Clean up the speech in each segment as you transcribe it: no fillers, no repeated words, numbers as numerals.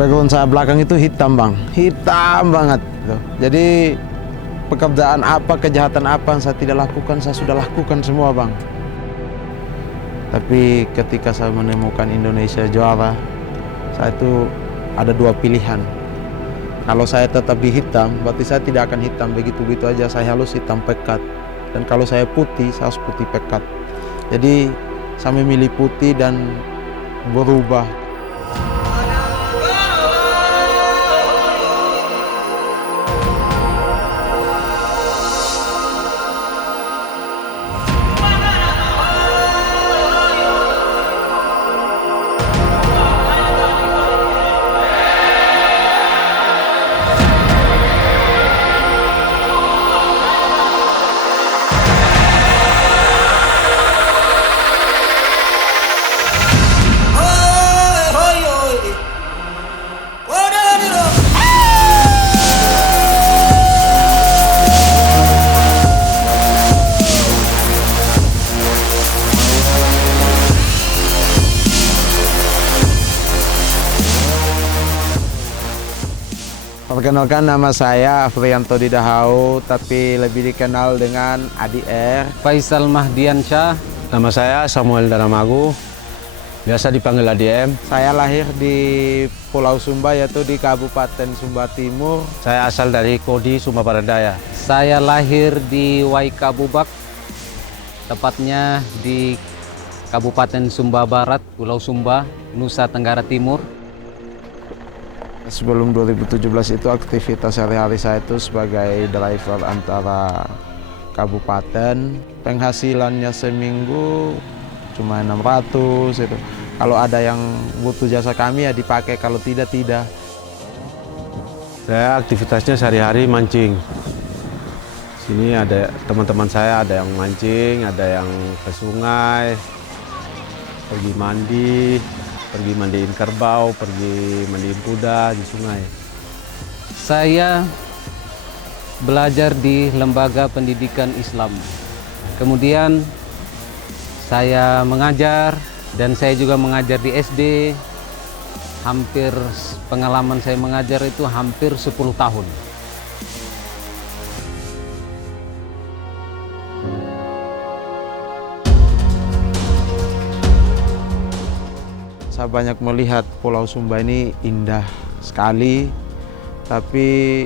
Background saya belakang itu hitam bang, hitam banget. Jadi pekerjaan apa, kejahatan apa yang saya tidak lakukan, saya sudah lakukan semua bang. Tapi ketika saya menemukan Indonesia Juara, saya itu ada dua pilihan. Kalau saya tetap di hitam, berarti saya tidak akan hitam begitu-begitu aja, saya harus hitam pekat. Dan kalau saya putih, saya harus putih pekat. Jadi saya memilih putih dan berubah. Perkenalkan, nama saya Afrianto Didahau, tapi lebih dikenal dengan Adi R. Faisal Mahdiansyah. Nama saya Samuel Daramagu, biasa dipanggil ADM. Saya lahir di Pulau Sumba, yaitu di Kabupaten Sumba Timur. Saya asal dari Kodi, Sumba Barat Daya. Saya lahir di Waikabubak, tepatnya di Kabupaten Sumba Barat, Pulau Sumba, Nusa Tenggara Timur. Sebelum 2017 itu aktivitas sehari-hari saya itu sebagai driver antara kabupaten. Penghasilannya seminggu cuma 600 itu. Kalau ada yang butuh jasa kami ya dipakai, kalau tidak, tidak. Saya aktivitasnya sehari-hari mancing. Sini ada teman-teman saya, ada yang mancing, ada yang ke sungai, pergi mandi, pergi mandiin kerbau, pergi mandiin kuda di sungai. Saya belajar di Lembaga Pendidikan Islam. Kemudian saya mengajar, dan saya juga mengajar di SD. Hampir pengalaman saya mengajar itu hampir 10 tahun. Saya banyak melihat Pulau Sumba ini indah sekali, tapi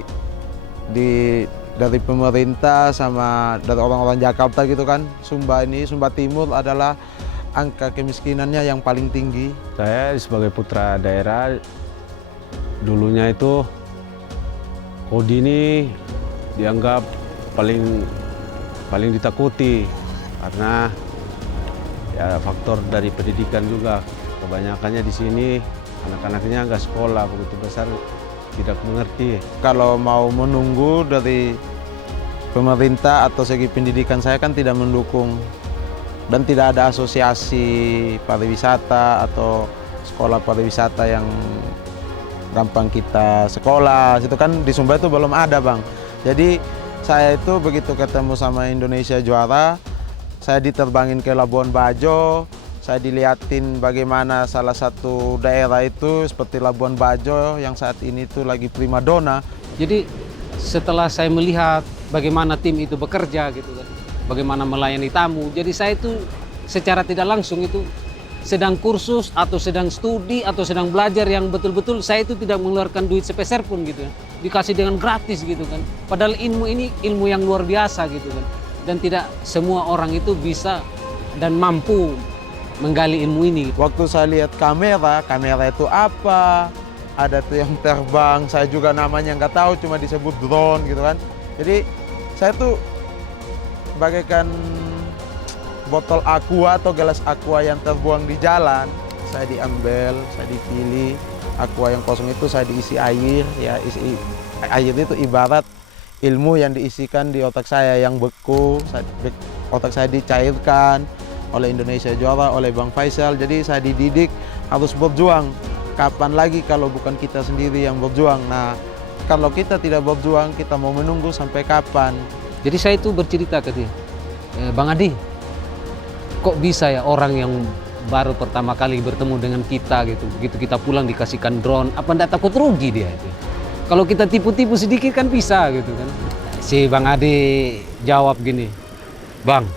dari pemerintah sama dari orang-orang Jakarta gitu kan, Sumba Timur adalah angka kemiskinannya yang paling tinggi. Saya sebagai putra daerah, dulunya itu Kodi ini dianggap paling ditakuti karena ya faktor dari pendidikan juga. Kebanyakannya di sini anak-anaknya nggak sekolah, begitu besar tidak mengerti. Kalau mau menunggu dari pemerintah atau segi pendidikan, saya kan tidak mendukung, dan tidak ada asosiasi pariwisata atau sekolah pariwisata yang gampang kita sekolah. Itu kan di Sumba itu belum ada bang. Jadi saya itu begitu ketemu sama Indonesia Juara, saya diterbangin ke Labuan Bajo. Saya dilihatin bagaimana salah satu daerah itu seperti Labuan Bajo yang saat ini tuh lagi primadona. Jadi setelah saya melihat bagaimana tim itu bekerja gitu kan, bagaimana melayani tamu, jadi saya itu secara tidak langsung itu sedang kursus atau sedang studi atau sedang belajar yang betul-betul saya itu tidak mengeluarkan duit sepeser pun gitu kan. Dikasih dengan gratis gitu kan. Padahal ilmu ini ilmu yang luar biasa gitu kan. Dan tidak semua orang itu bisa dan mampu menggali ilmu ini. Waktu saya lihat kamera itu apa, ada tuh yang terbang, saya juga namanya nggak tahu, cuma disebut drone gitu kan. Jadi saya tuh bagaikan botol aqua atau gelas aqua yang terbuang di jalan. Saya diambil, saya dipilih, aqua yang kosong itu saya diisi air, ya air itu ibarat ilmu yang diisikan di otak saya yang beku, otak saya dicairkan oleh Indonesia Juara, oleh Bang Faisal. Jadi saya dididik harus berjuang. Kapan lagi kalau bukan kita sendiri yang berjuang? Nah, kalau kita tidak berjuang, kita mau menunggu sampai kapan? Jadi saya itu bercerita ke dia, Bang Adi, kok bisa ya orang yang baru pertama kali bertemu dengan kita gitu. Begitu kita pulang dikasihkan drone, apa ndak takut rugi dia itu? Kalau kita tipu-tipu sedikit kan bisa gitu kan. Si Bang Ade jawab gini, Bang,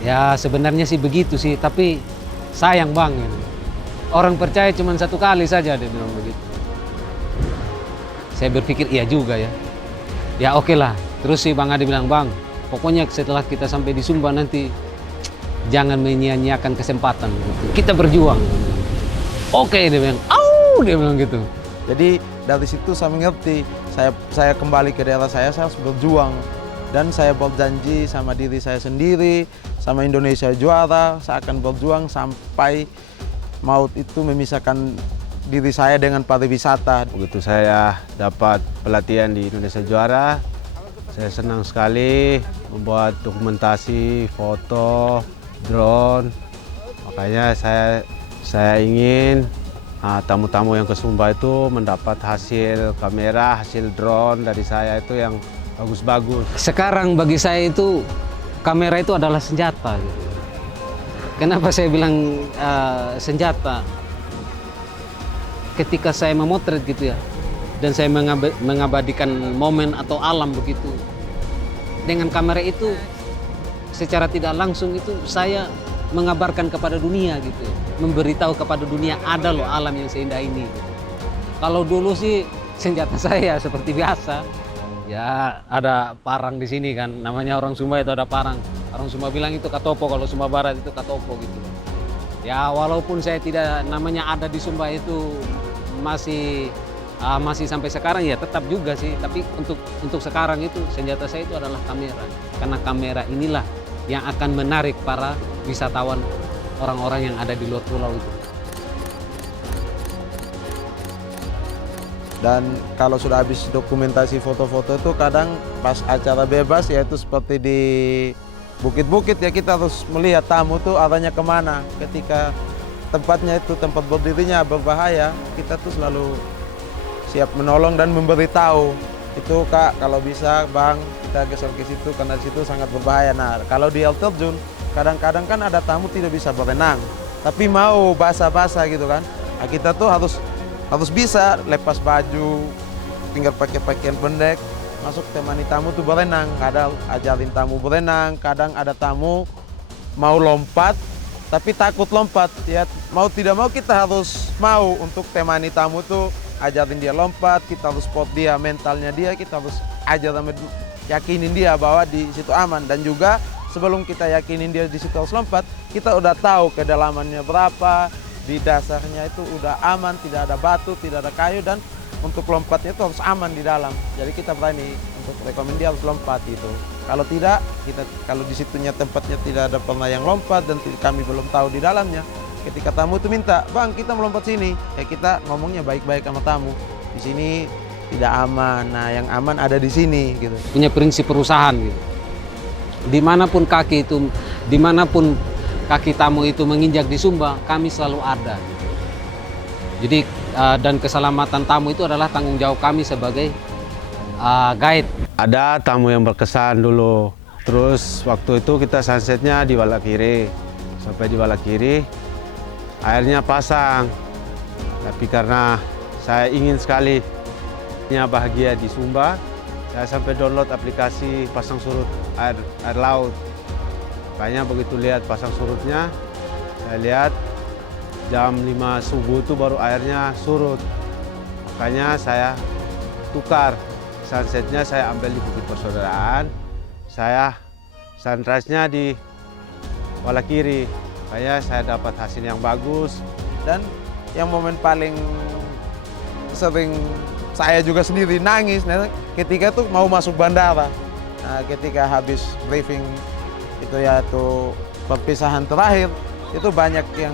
ya sebenarnya sih begitu sih, tapi sayang Bang. Gitu. Orang percaya cuma satu kali saja, dia bilang begitu. Saya berpikir iya juga ya. Ya oke lah. Terus si Bang Ade bilang, Bang, pokoknya setelah kita sampai di Sumba nanti jangan menyia-nyiakan kesempatan gitu. Kita berjuang. Oke, dia bilang, "Au!" dia bilang gitu. Jadi dari situ saya mengerti, saya kembali ke daerah saya harus berjuang. Dan saya berjanji sama diri saya sendiri, sama Indonesia Juara, saya akan berjuang sampai maut itu memisahkan diri saya dengan pariwisata. Begitu saya dapat pelatihan di Indonesia Juara, saya senang sekali membuat dokumentasi, foto, drone. Makanya saya ingin tamu-tamu yang ke Sumba itu mendapat hasil kamera, hasil drone dari saya itu yang bagus-bagus. Sekarang bagi saya itu kamera itu adalah senjata. Gitu. Kenapa saya bilang senjata? Ketika saya memotret gitu ya, dan saya mengabadikan momen atau alam begitu, dengan kamera itu secara tidak langsung itu saya mengabarkan kepada dunia gitu, memberitahu kepada dunia ada loh alam yang seindah ini. Gitu. Kalau dulu sih senjata saya seperti biasa, ya ada parang di sini kan, namanya orang Sumba itu ada parang. Orang Sumba bilang itu katopo, kalau Sumba Barat itu katopo gitu. Ya walaupun saya tidak namanya ada di Sumba itu masih sampai sekarang ya tetap juga sih, tapi untuk sekarang itu senjata saya itu adalah kamera, karena kamera inilah yang akan menarik para wisatawan orang-orang yang ada di luar pulau itu. Dan kalau sudah habis dokumentasi foto-foto itu kadang pas acara bebas, yaitu seperti di bukit-bukit ya, kita harus melihat tamu tuh arahnya kemana. Ketika tempatnya itu tempat berdirinya berbahaya, kita tuh selalu siap menolong dan memberitahu. Itu Kak, kalau bisa Bang, kita geser ke situ karena di situ sangat berbahaya. Nah, kalau di air terjun, kadang-kadang kan ada tamu tidak bisa berenang, tapi mau basah-basah gitu kan. Nah, kita tuh harus bisa lepas baju, tinggal pakai pakaian pendek, masuk temani tamu tuh berenang. Kadang ajarin tamu berenang, kadang ada tamu mau lompat, tapi takut lompat. Ya mau tidak mau kita harus mau untuk temani tamu tuh, ajarin dia lompat, kita harus support dia, mentalnya dia, kita harus ajar sama yakinin dia bahwa di situ aman. Dan juga sebelum kita yakinin dia di situ harus lompat, kita udah tahu kedalamannya berapa, di dasarnya itu udah aman, tidak ada batu, tidak ada kayu, dan untuk lompatnya itu harus aman di dalam. Jadi kita berani untuk rekomend dia harus lompat gitu. Kalau tidak, kalau di situnya tempatnya tidak ada pernah yang lompat dan kami belum tahu di dalamnya, ketika tamu itu minta, Bang kita melompat sini, ya kita ngomongnya baik-baik sama tamu. Di sini tidak aman, nah yang aman ada di sini gitu. Punya prinsip perusahaan gitu. Dimanapun kaki tamu itu menginjak di Sumba, kami selalu ada. Jadi dan keselamatan tamu itu adalah tanggung jawab kami sebagai guide. Ada tamu yang berkesan dulu. Terus waktu itu kita sunsetnya di Walakiri. Sampai di Walakiri, airnya pasang. Tapi karena saya ingin sekali bahagia di Sumba, saya sampai download aplikasi pasang surut air laut. Makanya begitu lihat pasang surutnya, saya lihat jam 5 subuh itu baru airnya surut. Makanya saya tukar. Sunsetnya saya ambil di Bukit Persaudaraan, saya sunrise-nya di Walakiri. Makanya saya dapat hasil yang bagus. Dan yang momen paling sering saya juga sendiri nangis ketika tuh mau masuk bandara. Nah, ketika habis briefing itu yaitu perpisahan terakhir, itu banyak yang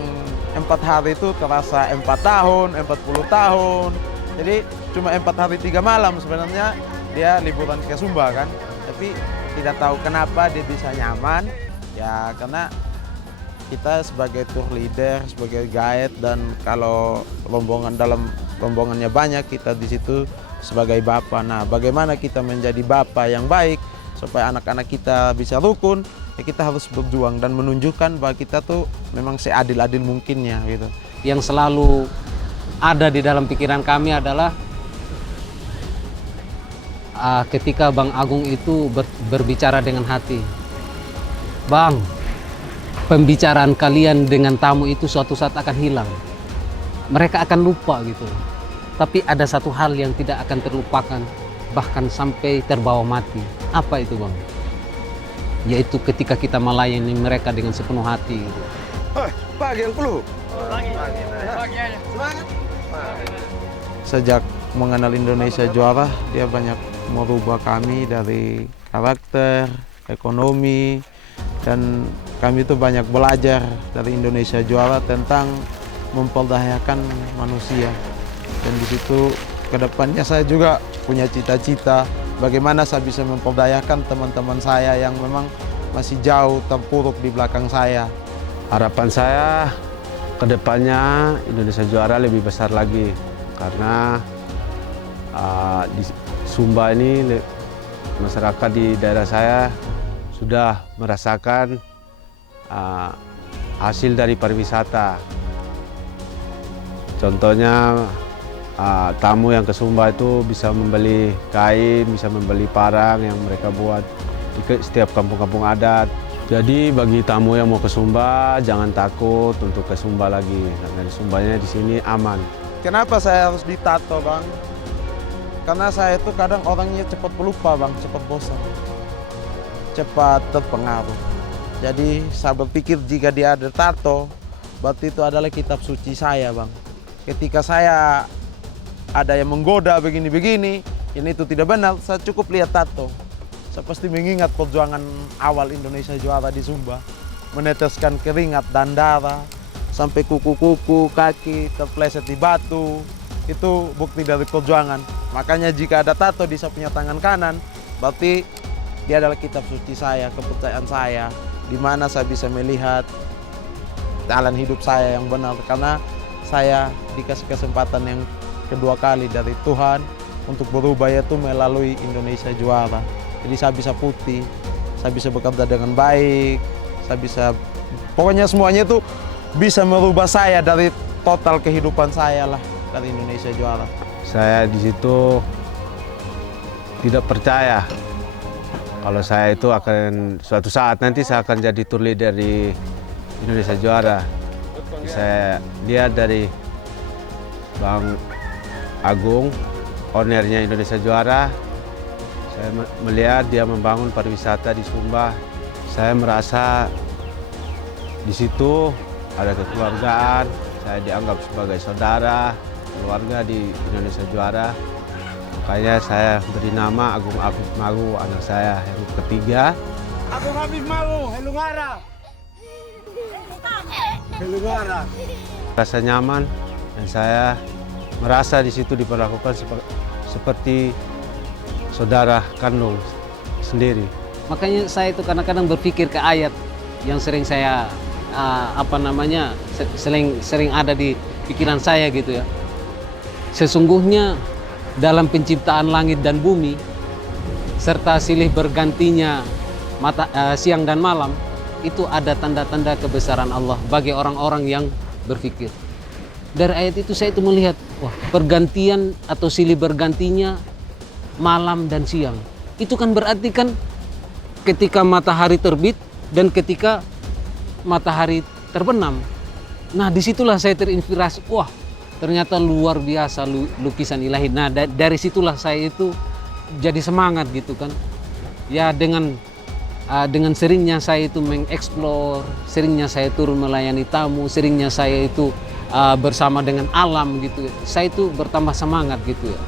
4 hari itu terasa 4 tahun, 40 tahun. Jadi cuma 4 hari 3 malam sebenarnya dia liburan ke Sumba kan. Tapi tidak tahu kenapa dia bisa nyaman, ya karena kita sebagai tour leader, sebagai guide, dan kalau rombongannya banyak, kita di situ sebagai bapak. Nah, bagaimana kita menjadi bapak yang baik supaya anak-anak kita bisa rukun? Ya kita harus berjuang dan menunjukkan bahwa kita tuh memang seadil-adil mungkinnya gitu. Yang selalu ada di dalam pikiran kami adalah ketika Bang Agung itu berbicara dengan hati. Bang, pembicaraan kalian dengan tamu itu suatu saat akan hilang. Mereka akan lupa gitu. Tapi ada satu hal yang tidak akan terlupakan, bahkan sampai terbawa mati. Apa itu Bang? Yaitu ketika kita melayani mereka dengan sepenuh hati gitu. Pagi yang perlu. Sejak mengenal Indonesia Juara, dia banyak merubah kami dari karakter, ekonomi, dan kami itu banyak belajar dari Indonesia Juara tentang memperdayakan manusia. Dan di situ kedepannya saya juga punya cita-cita bagaimana saya bisa memperdayakan teman-teman saya yang memang masih jauh terpuruk di belakang saya. Harapan saya kedepannya Indonesia Juara lebih besar lagi karena di Sumba ini masyarakat di daerah saya sudah merasakan hasil dari pariwisata. Contohnya tamu yang ke Sumba itu bisa membeli kain, bisa membeli parang yang mereka buat di setiap kampung-kampung adat. Jadi bagi tamu yang mau ke Sumba, jangan takut untuk ke Sumba lagi, karena di Sumbanya di sini aman. Kenapa saya harus ditato, Bang? Karena saya itu kadang orangnya cepat pelupa, Bang, cepat bosan, cepat terpengaruh. Jadi saya berpikir jika dia ada tato, berarti itu adalah kitab suci saya, Bang. Ketika saya ada yang menggoda begini-begini, ini itu tidak benar, saya cukup lihat tato. Saya pasti mengingat perjuangan awal Indonesia Juara di Sumba. Meneteskan keringat dan darah, sampai kuku-kuku, kaki terpleset di batu. Itu bukti dari perjuangan. Makanya jika ada tato di saya punya tangan kanan, berarti dia adalah kitab suci saya, kepercayaan saya. Di mana saya bisa melihat jalan hidup saya yang benar. Karena saya dikasih kesempatan yang kedua kali dari Tuhan untuk berubah, yaitu melalui Indonesia Juara. Jadi saya bisa putih, saya bisa bekerja dengan baik, saya bisa, pokoknya semuanya itu bisa merubah saya dari total kehidupan saya lah dari Indonesia Juara. Saya di situ tidak percaya kalau saya itu akan suatu saat nanti saya akan jadi tour leader di Indonesia Juara. Saya lihat dari Bang Agung, ownernya Indonesia Juara. Saya melihat dia membangun pariwisata di Sumba. Saya merasa di situ ada kekeluargaan. Saya dianggap sebagai saudara, keluarga di Indonesia Juara. Makanya saya beri nama Agung Afif Magu, anak saya yang ketiga. Agung Afif Magu, Helungara. Helungara. Rasa nyaman dan saya merasa di situ diperlakukan seperti saudara kandung sendiri. Makanya saya itu kadang-kadang berpikir ke ayat yang sering saya sering ada di pikiran saya gitu ya. Sesungguhnya dalam penciptaan langit dan bumi serta silih bergantinya siang dan malam itu ada tanda-tanda kebesaran Allah bagi orang-orang yang berpikir. Dari ayat itu saya itu melihat, wah, pergantian atau silih bergantinya malam dan siang. Itu kan berarti kan ketika matahari terbit dan ketika matahari terbenam. Nah, disitulah saya terinspirasi. Wah, ternyata luar biasa lukisan ilahi. Nah, dari situlah saya itu jadi semangat gitu kan. Ya dengan seringnya saya itu mengeksplor, seringnya saya turun melayani tamu, seringnya saya itu bersama dengan alam gitu. Saya itu bertambah semangat gitu ya.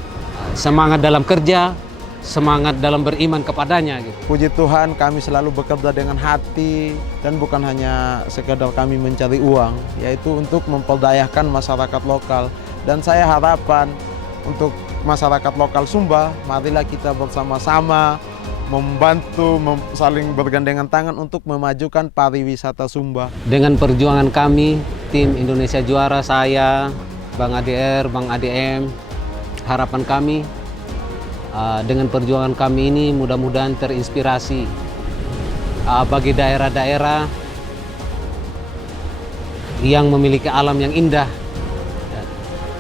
Semangat dalam kerja, semangat dalam beriman kepadanya gitu. Puji Tuhan, kami selalu bekerja dengan hati dan bukan hanya sekedar kami mencari uang, yaitu untuk memperdayakan masyarakat lokal. Dan saya harapan untuk masyarakat lokal Sumba, marilah kita bersama-sama membantu, saling bergandengan tangan untuk memajukan pariwisata Sumba. Dengan perjuangan kami, tim Indonesia Juara, saya, Bang ADR, Bang ADM, harapan kami dengan perjuangan kami ini mudah-mudahan terinspirasi bagi daerah-daerah yang memiliki alam yang indah.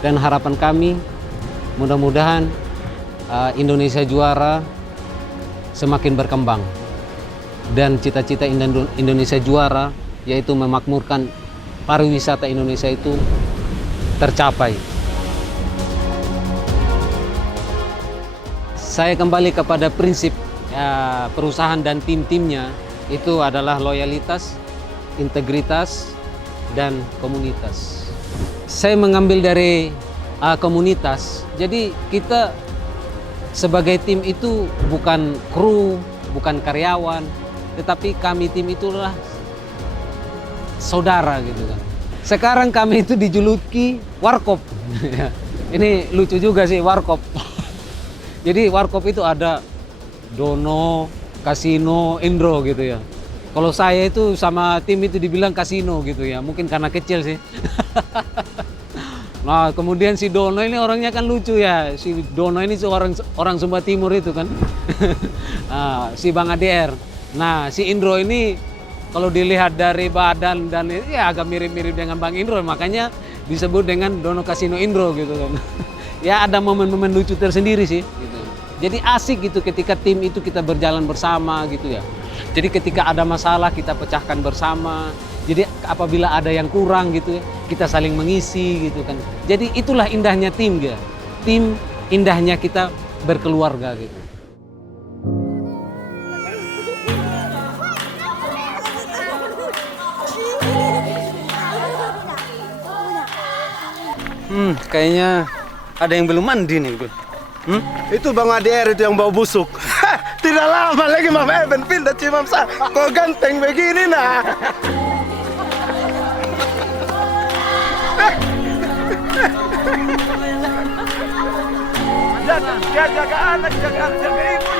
Dan harapan kami mudah-mudahan Indonesia juara semakin berkembang. Dan cita-cita Indonesia juara yaitu memakmurkan pariwisata Indonesia itu tercapai. Saya kembali kepada prinsip perusahaan dan tim-timnya itu adalah loyalitas, integritas, dan komunitas. Saya mengambil dari komunitas, jadi kita sebagai tim itu bukan kru, bukan karyawan, tetapi kami tim itulah saudara gitu kan. Sekarang kami itu dijuluki Warkop. Ini lucu juga sih Warkop. Jadi Warkop itu ada Dono, Kasino, Indro gitu ya. Kalau saya itu sama tim itu dibilang kasino gitu ya, mungkin karena kecil sih. Nah kemudian si Dono ini orangnya kan lucu ya, si Dono ini orang Sumba Timur itu kan. Nah, si Bang ADR. Nah si Indro ini kalau dilihat dari badan dan ya agak mirip-mirip dengan Bang Indro, makanya disebut dengan Dono Kasino Indro gitu kan. Ya ada momen-momen lucu tersendiri sih gitu. Jadi asik gitu ketika tim itu kita berjalan bersama gitu ya. Jadi ketika ada masalah kita pecahkan bersama. Jadi apabila ada yang kurang gitu ya, kita saling mengisi gitu kan. Jadi itulah indahnya tim ya. Tim indahnya kita berkeluarga gitu. Kayaknya ada yang belum mandi nih, Bro. Itu Bang ADR itu yang bau busuk. Tidak lama lagi Mam Eben pindah Cimam Sa. Kok ganteng begini nah. Jaga anak, jaga ibu